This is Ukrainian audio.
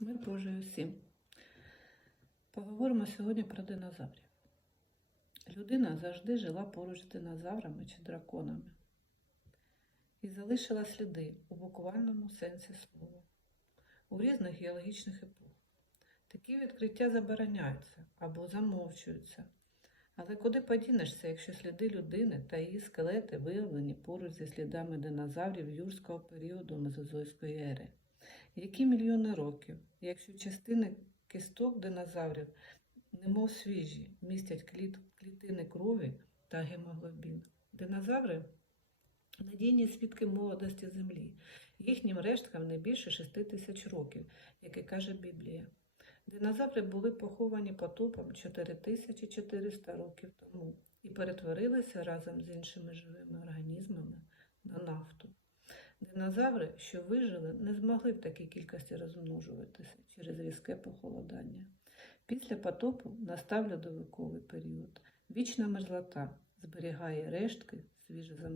Мир Божий усім. Поговоримо сьогодні про динозаврів. Людина завжди жила поруч з динозаврами чи драконами і залишила сліди у буквальному сенсі слова у різних геологічних епох. Такі відкриття забороняються або замовчуються. Але куди подінешся, якщо сліди людини та її скелети виявлені поруч зі слідами динозаврів юрського періоду Мезозойської ери? Які мільйони років, якщо частини кісток динозаврів, немов свіжі, містять кліт, клітини крові та гемоглобін? Динозаври надійні свідки молодості Землі. Їхнім решткам не більше 6 тисяч років, як і каже Біблія. Динозаври були поховані потопом 4400 років тому і перетворилися разом з іншими живими організмами. Динозаври, що вижили, не змогли в такій кількості розмножуватися через різке похолодання. Після потопу настав льодовиковий період. Вічна мерзлота зберігає рештки свіжезаморожених.